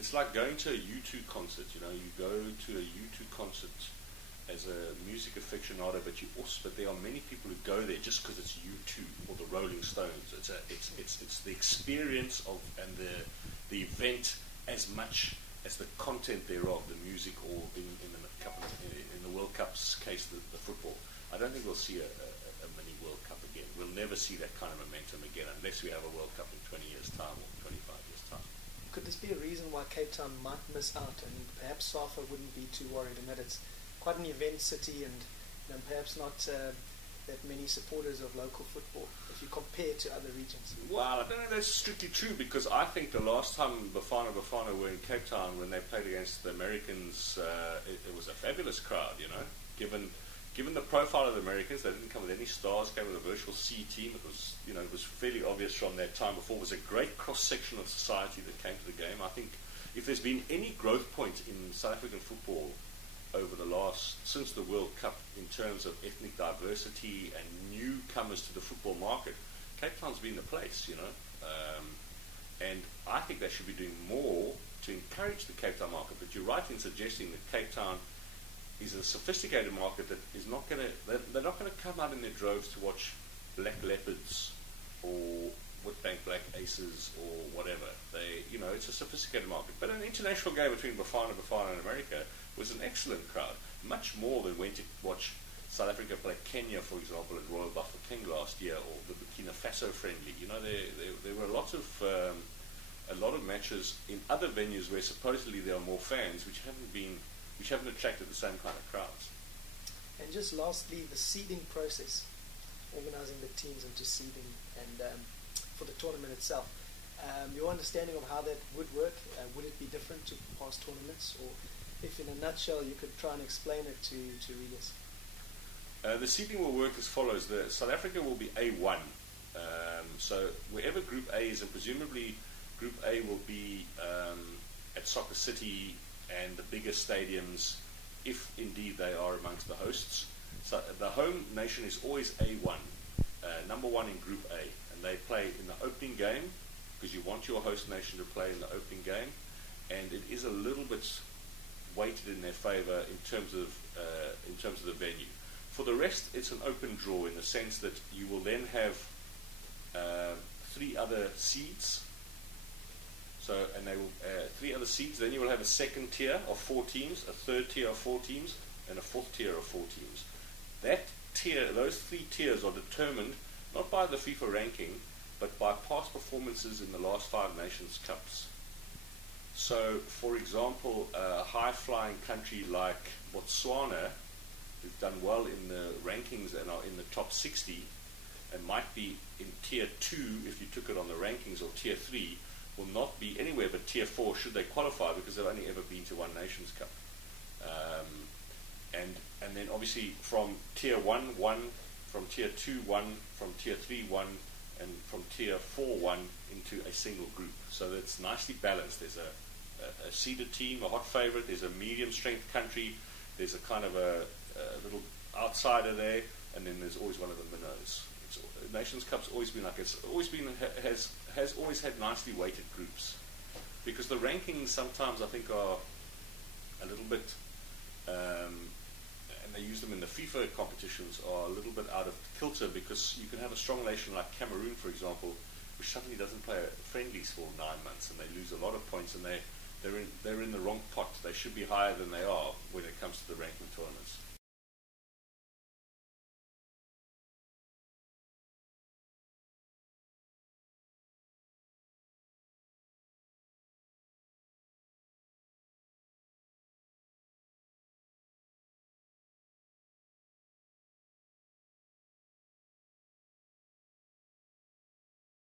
it's like going to a U2 concert. You know, you go to a U2 concert as a music aficionado, but there are many people who go there just because it's U2 or the Rolling Stones. It's the experience of and the event as much as the content thereof, the music, or in the World Cup's case, the football. I don't think we'll see a mini World Cup again. We'll never see that kind of momentum again unless we have a World Cup in 20 years' time or 25 years' time. Could this be a reason why Cape Town might miss out, and perhaps SAFA wouldn't be too worried in that it's quite an event city and perhaps not that many supporters of local football if you compare to other regions? Well, I don't know that's strictly true, because I think the last time Bafana were in Cape Town when they played against the Americans, it was a fabulous crowd, you know. Given the profile of the Americans, they didn't come with any stars, came with a virtual C team. It was fairly obvious from that time before. It was a great cross-section of society that came to the game. I think if there's been any growth point in South African football since the World Cup in terms of ethnic diversity and newcomers to the football market, Cape Town's been the place, you know. And I think they should be doing more to encourage the Cape Town market. But you're right in suggesting that Cape Town is a sophisticated market that is not going to, they're not going to come out in their droves to watch Black Leopards or Witbank Black Aces or whatever. It's a sophisticated market. But an international game between Bafana and America was an excellent crowd, much more than went to watch South Africa play Kenya, for example, at Royal Bafokeng last year, or the Burkina Faso friendly. You know, there were a lot of matches in other venues where supposedly there are more fans, which haven't attracted the same kind of crowds. And just lastly, the seeding process, organising the teams into seeding and for the tournament itself. Your understanding of how that would work, would it be different to past tournaments, or if in a nutshell you could try and explain it to readers? The seeding will work as follows. South Africa will be A1. So wherever Group A is, and presumably Group A will be at Soccer City and the bigger stadiums, if indeed they are amongst the hosts. So the home nation is always A1, number one in Group A, and they play in the opening game because you want your host nation to play in the opening game, and it is a little bit weighted in their favour in terms of the venue. For the rest, it's an open draw in the sense that you will then have three other seeds. And they will three other seeds. Then you will have a second tier of 4 teams, a third tier of 4 teams, and a fourth tier of 4 teams. Those 3 tiers are determined not by the FIFA ranking, but by past performances in the last 5 Nations Cups. So, for example, a high-flying country like Botswana, who've done well in the rankings and are in the top 60, and might be in tier 2 if you took it on the rankings, or tier 3, will not be anywhere but tier 4 should they qualify, because they've only ever been to one Nations Cup. And then obviously from tier 1, from tier 2, 1, from tier 3, 1, and from tier 4, 1 into a single group. So that's nicely balanced. There's a seeded team, a hot favourite, there's a medium strength country, there's a kind of a little outsider there, and then there's always one of the minnows. Nations Cup's always been like has always had nicely weighted groups, because the rankings sometimes I think are a little bit, and they use them in the FIFA competitions, are a little bit out of kilter, because you can have a strong nation like Cameroon, for example, which suddenly doesn't play friendlies for 9 months, and they lose a lot of points, and they're in the wrong pot. They should be higher than they are when it comes to the ranking tournaments.